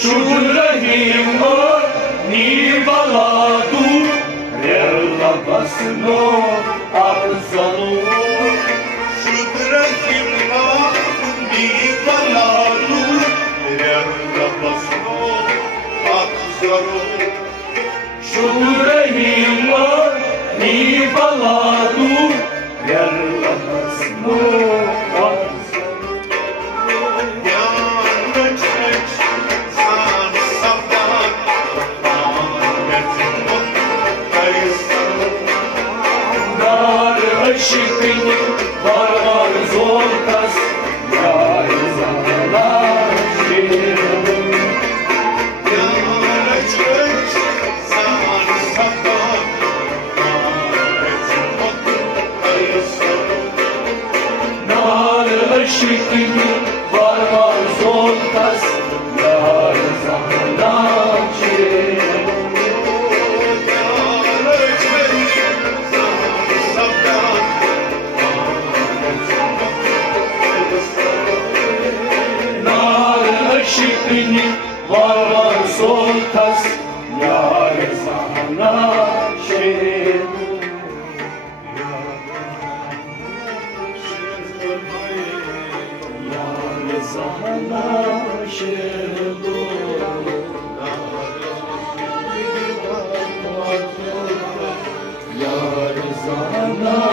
Shurahimo nivaladu relabasno arzanu. Shurahimo nivaladu relabasno arzanu. Shurahimo nivaladu relabasno arzanu. Aşkını var zortas yar zamanlar şirin. Yar çek san sabah Nar aşkını var zortas yar zamanlar şirin. Şiklini var soltas yar zahana şirin. Yar zahana şirin. Yar zahana